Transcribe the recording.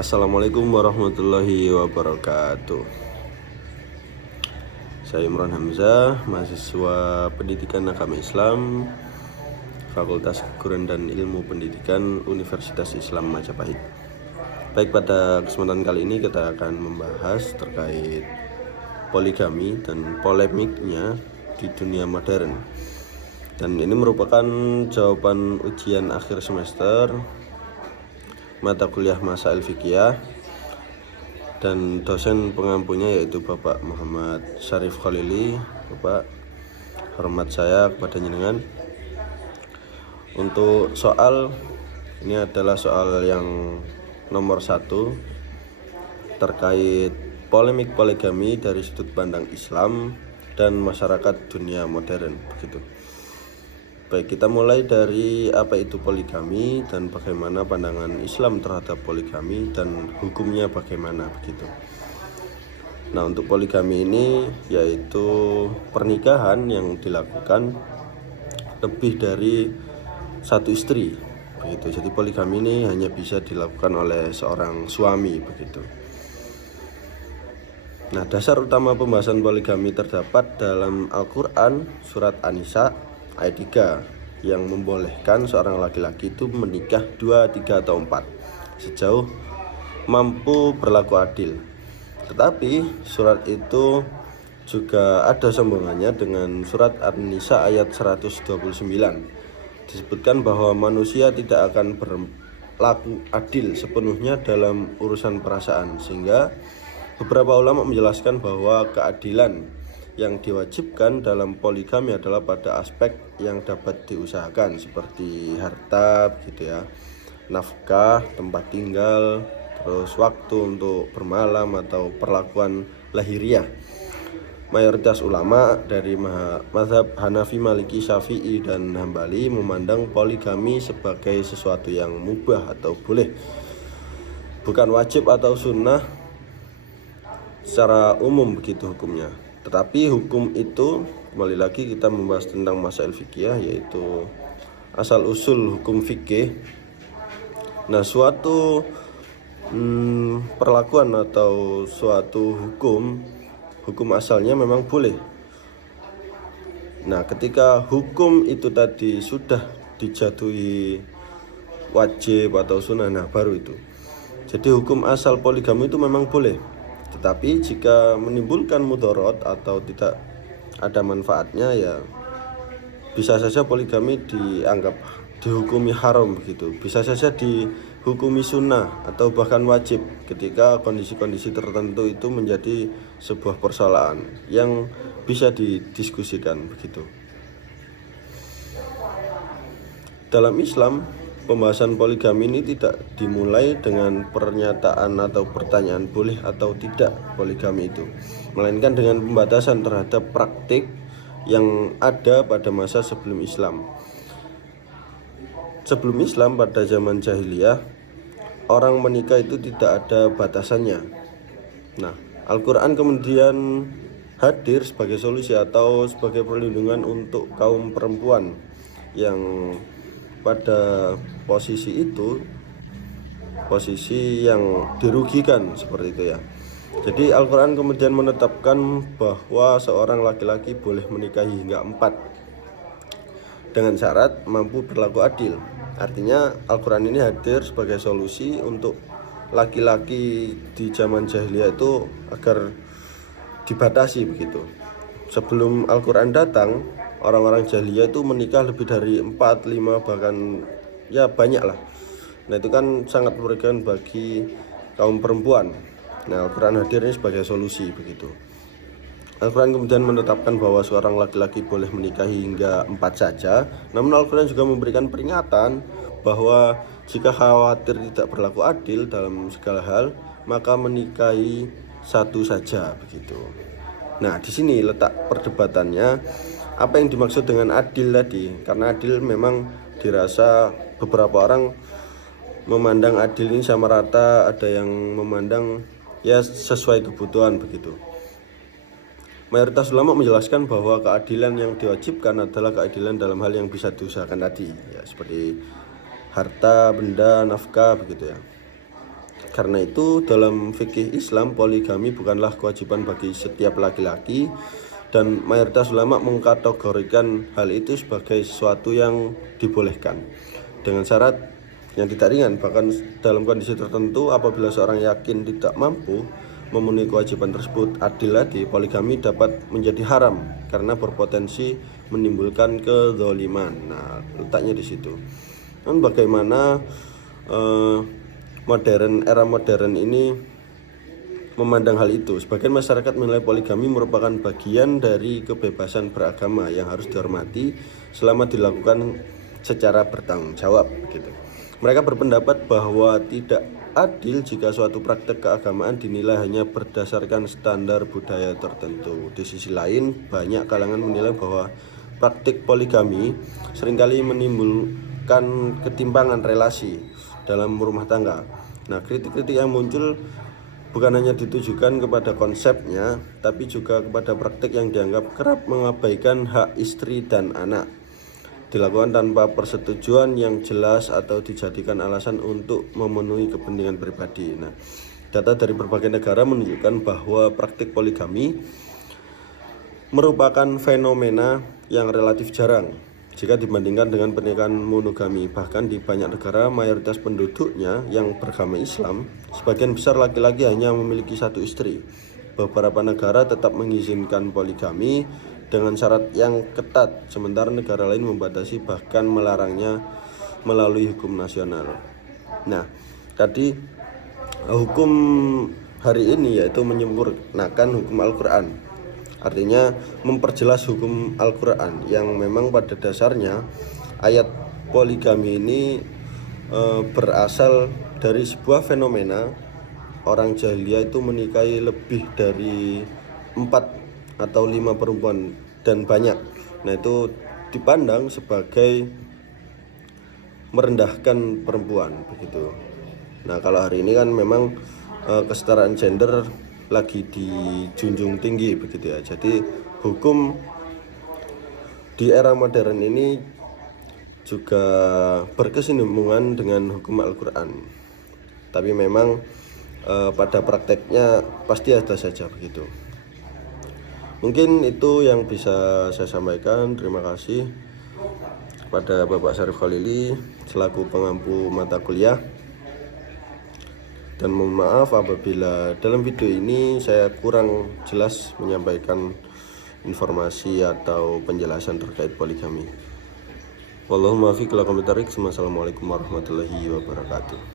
Assalamualaikum warahmatullahi wabarakatuh. Saya Imran Hamzah, mahasiswa Pendidikan Agama Islam, Fakultas Keguruan dan Ilmu Pendidikan Universitas Islam Majapahit. Baik, pada kesempatan kali ini kita akan membahas terkait poligami dan polemiknya di dunia modern. Dan ini merupakan jawaban ujian akhir semester mata kuliah Masail Fiqhiyah, dan dosen pengampunya yaitu Bapak Muhammad Syarif Khalili. Bapak, hormat saya kepada jenengan. Untuk soal ini adalah soal yang nomor 1 terkait polemik poligami dari sudut pandang Islam dan masyarakat dunia modern, begitu. Baik, kita mulai dari apa itu poligami dan bagaimana pandangan Islam terhadap poligami dan hukumnya bagaimana, begitu. Nah, untuk poligami ini yaitu pernikahan yang dilakukan lebih dari satu istri, begitu. Jadi poligami ini hanya bisa dilakukan oleh seorang suami, begitu. Nah, dasar utama pembahasan poligami terdapat dalam Al-Quran surat An-Nisa ayat 3 yang membolehkan seorang laki-laki itu menikah 2, 3, atau 4 sejauh mampu berlaku adil. Tetapi surat itu juga ada sambungannya dengan surat An-Nisa ayat 129. Disebutkan bahwa manusia tidak akan berlaku adil sepenuhnya dalam urusan perasaan, sehingga beberapa ulama menjelaskan bahwa keadilan yang diwajibkan dalam poligami adalah pada aspek yang dapat diusahakan seperti harta, begitu ya, nafkah, tempat tinggal, terus waktu untuk bermalam atau perlakuan lahiriah. Mayoritas ulama dari mazhab Hanafi, Maliki, Syafi'i, dan Hambali memandang poligami sebagai sesuatu yang mubah atau boleh, bukan wajib atau sunnah secara umum, begitu hukumnya. Tetapi hukum itu, kembali lagi kita membahas tentang masail fikih, yaitu asal usul hukum fikih. Nah, suatu perlakuan atau suatu hukum asalnya memang boleh. Nah, ketika hukum itu tadi sudah dijatuhi wajib atau sunnah, nah baru itu. Jadi hukum asal poligami itu memang boleh. Tetapi jika menimbulkan mudarat atau tidak ada manfaatnya, ya bisa saja poligami dianggap dihukumi haram, begitu. Bisa saja dihukumi sunnah atau bahkan wajib ketika kondisi-kondisi tertentu itu menjadi sebuah persoalan yang bisa didiskusikan, begitu. Dalam Islam, pembahasan poligami ini tidak dimulai dengan pernyataan atau pertanyaan boleh atau tidak poligami itu, melainkan dengan pembatasan terhadap praktik yang ada pada masa sebelum Islam. Sebelum Islam, pada zaman jahiliyah, orang menikah itu tidak ada batasannya. Nah, Al-Quran kemudian hadir sebagai solusi atau sebagai perlindungan untuk kaum perempuan yang pada posisi itu posisi yang dirugikan, seperti itu ya. Jadi Al-Quran kemudian menetapkan bahwa seorang laki-laki boleh menikahi hingga 4 dengan syarat mampu berlaku adil. Artinya Al-Quran ini hadir sebagai solusi untuk laki-laki di zaman jahiliyah itu agar dibatasi, begitu. Sebelum Al-Quran datang, orang-orang jahiliyah itu menikah lebih dari 4, 5, bahkan ya banyak lah. Nah, itu kan sangat merugikan bagi kaum perempuan. Nah, Al-Quran hadir ini sebagai solusi, begitu. Al-Quran kemudian menetapkan bahwa seorang laki-laki boleh menikahi hingga 4 saja. Namun Al-Quran juga memberikan peringatan bahwa jika khawatir tidak berlaku adil dalam segala hal, maka menikahi 1 saja, begitu. Nah, di sini letak perdebatannya, apa yang dimaksud dengan adil tadi? Karena adil memang dirasa beberapa orang memandang adil ini sama rata, ada yang memandang ya sesuai kebutuhan, begitu. Mayoritas ulama menjelaskan bahwa keadilan yang diwajibkan adalah keadilan dalam hal yang bisa diusahakan tadi, ya, seperti harta, benda, nafkah, begitu ya. Karena itu dalam fikih Islam poligami bukanlah kewajiban bagi setiap laki-laki, dan mayoritas ulama mengkategorikan hal itu sebagai sesuatu yang dibolehkan dengan syarat yang tidak ringan. Bahkan dalam kondisi tertentu, apabila seorang yakin tidak mampu memenuhi kewajiban tersebut, adil lagi, poligami dapat menjadi haram karena berpotensi menimbulkan kezaliman. Nah, letaknya di situ. Dan bagaimana era modern ini memandang hal itu? Sebagian masyarakat menilai poligami merupakan bagian dari kebebasan beragama yang harus dihormati selama dilakukan secara bertanggung jawab gitu. Mereka berpendapat bahwa tidak adil jika suatu praktek keagamaan dinilai hanya berdasarkan standar budaya tertentu. Di sisi lain, banyak kalangan menilai bahwa praktik poligami seringkali menimbulkan ketimpangan relasi dalam rumah tangga. Nah, kritik-kritik yang muncul bukan hanya ditujukan kepada konsepnya, tapi juga kepada praktik yang dianggap kerap mengabaikan hak istri dan anak, dilakukan tanpa persetujuan yang jelas atau dijadikan alasan untuk memenuhi kepentingan pribadi. Nah, data dari berbagai negara menunjukkan bahwa praktik poligami merupakan fenomena yang relatif jarang jika dibandingkan dengan pernikahan monogami. Bahkan di banyak negara mayoritas penduduknya yang beragama Islam, sebagian besar laki-laki hanya memiliki satu istri. Beberapa negara tetap mengizinkan poligami dengan syarat yang ketat, sementara negara lain membatasi bahkan melarangnya melalui hukum nasional. Nah, tadi hukum hari ini yaitu menyempurnakan hukum Al-Quran, artinya memperjelas hukum Al-Quran yang memang pada dasarnya ayat poligami ini berasal dari sebuah fenomena orang jahiliyah itu menikahi lebih dari 4 atau 5 perempuan dan banyak. Nah, itu dipandang sebagai merendahkan perempuan begitu. Nah, kalau hari ini kan memang kesetaraan gender lagi dijunjung tinggi begitu ya. Jadi hukum di era modern ini juga berkesinambungan dengan hukum Al-Quran. Tapi memang pada prakteknya pasti ada saja begitu. Mungkin itu yang bisa saya sampaikan. Terima kasih pada Bapak Syarif Khalili selaku pengampu mata kuliah. Dan mohon maaf apabila dalam video ini saya kurang jelas menyampaikan informasi atau penjelasan terkait poligami. Wallahul muwaffiq ila aqwamit thoriq. Wassalamualaikum warahmatullahi wabarakatuh.